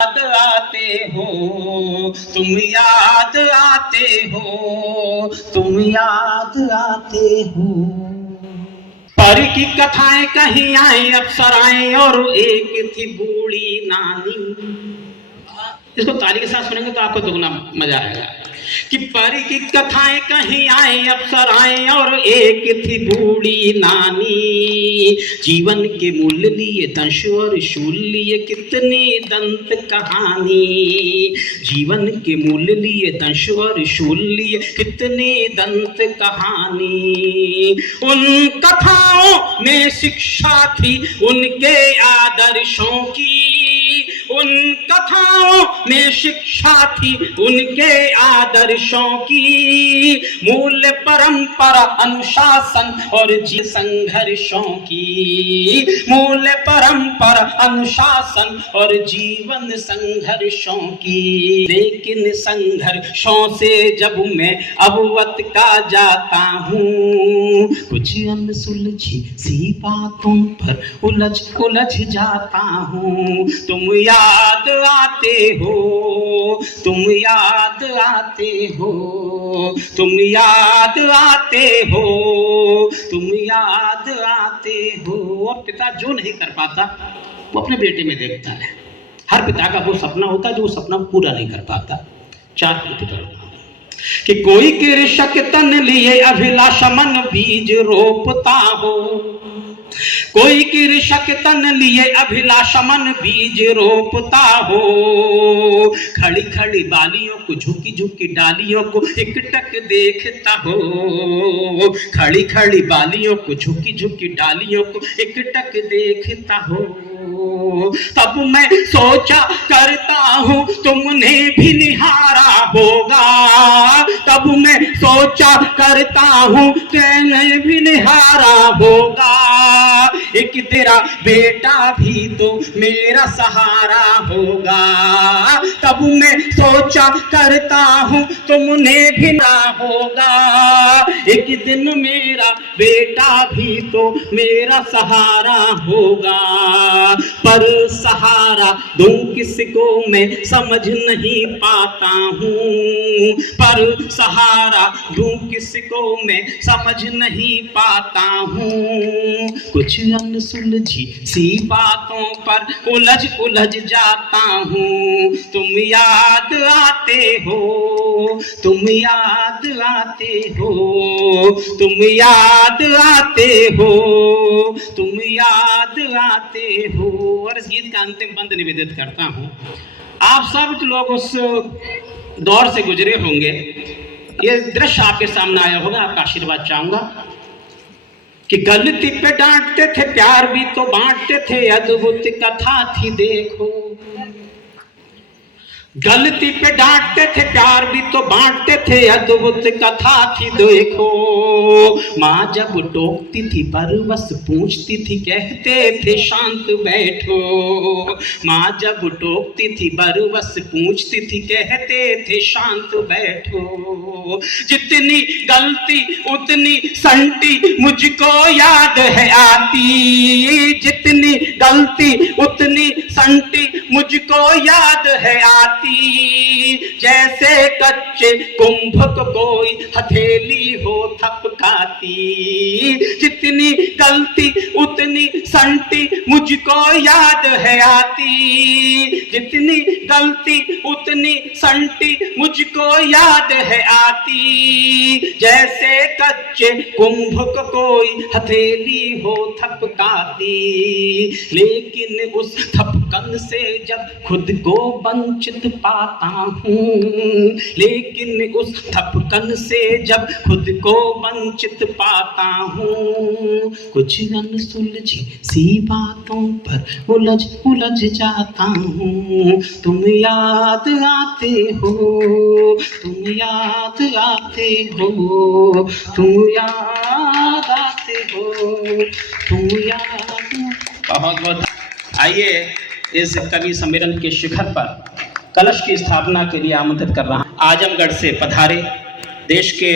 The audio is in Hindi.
याद आते हो, तुम याद आते हो, तुम याद आते हो। परी की कथाएं कहीं आई अप्सराएं और एक थी बूढ़ी नानी। इसको ताली के साथ सुनेंगे तो आपको दुगना मजा आएगा। कि परी की कथाएं कहीं आई अप्सराएं और एक थी बूढ़ी नानी। जीवन के मूल्य लिए दंश और शूल लिए कितनी दंत कहानी। जीवन के मूल्य लिए दंश और शूल लिए कितनी दंत कहानी। उन कथाओं में शिक्षा थी उनके आदर्शों की। उन कथाओं में शिक्षा थी उनके आदर्शों की। मूल्य परंपरा अनुशासन और जी संघर्षों की। मूल्य परंपरा अनुशासन और जीवन संघर्षों की। लेकिन संघर्षों से जब मैं अवगत का जाता हूँ, कुछ अनसुलझी सी बातों पर उलझ उलझ जाता हूँ। तुम याद आते हो, तुम याद आते हो, तुम याद आते हो, तुम याद आते हो। और पिता जो नहीं कर पाता वो अपने बेटे में देखता है। हर पिता का वो सपना होता है जो वो सपना पूरा नहीं कर पाता। 4 पंक्ति पढ़ना कि कोई कृषक तन लिए अभिलाषा मन बीज रोपता हो। कोई कृषक तन लिए अभिलाषा मन बीज रोपता हो। खड़ी खड़ी बालियों को झुकी झुकी डालियों को एकटक देखता हो। खड़ी खड़ी बालियों को झुकी झुकी डालियों को एकटक देखता हो। तब मैं सोचा करता हूँ तुमने भी निहारा होगा। तब मैं सोचा करता हूँ तुमने भी निहारा होगा। एक तेरा बेटा भी तो मेरा सहारा होगा। तब मैं सोचा करता हूँ तुमने भी ना होगा। एक दिन मेरा बेटा भी तो मेरा सहारा होगा। पर सहारा दूं किसको मैं समझ नहीं पाता हूँ। पर सहारा दूं किसको मैं समझ नहीं पाता हूँ। कुछ अनसुलझी सी बातों पर उलझ उलझ जाता हूँ। तुम याद आते हो, तुम याद आते हो, तुम याद आते हो, तुम याद आते हो। और इस गीत का अंतिम बंद निवेदित करता हूँ। आप सब लोग उस दौर से गुजरे होंगे। ये दृश्य आपके सामने आया होगा, आपका आशीर्वाद चाहूंगा कि गलती पे डांटते थे प्यार भी तो बांटते थे। अद्भुत कथा थी देखो। गलती पे डांटते थे प्यार भी तो बांटते थे। अद्भुत कथा थी देखो। माँ जब टोकती थी पर बस पूछती थी कहते थे शांत बैठो। माँ जब टोकती थी पर बस पूछती थी कहते थे शांत बैठो। जितनी गलती उतनी संटी मुझको याद है आती। जितनी गलती उतनी संटी मुझको याद है आती। जैसे कच्चे कुंभक कोई हथेली हो थपकाती। जितनी गलती उतनी संटी मुझको याद है आती। जितनी गलती उतनी संटी मुझको याद है आती। जैसे कच्चे कुंभक कोई हथेली हो थपकाती। लेकिन उस थपकन से जब खुद को वंचित पाता हूँ। लेकिन उस थपकन से जब खुद को वंचित पाता हूँ। कुछ अनसुलझी सी बातों पर उलझ उलझ जाता हूँ। तुम याद आते हो, तुम याद आते हो, तुम याद आते हो, तुम याद। बहुत बहुत आइए इस कवि सम्मेलन के शिखर पर कलश की स्थापना के लिए आमंत्रित कर रहा हूं। आजमगढ़ से पधारे देश के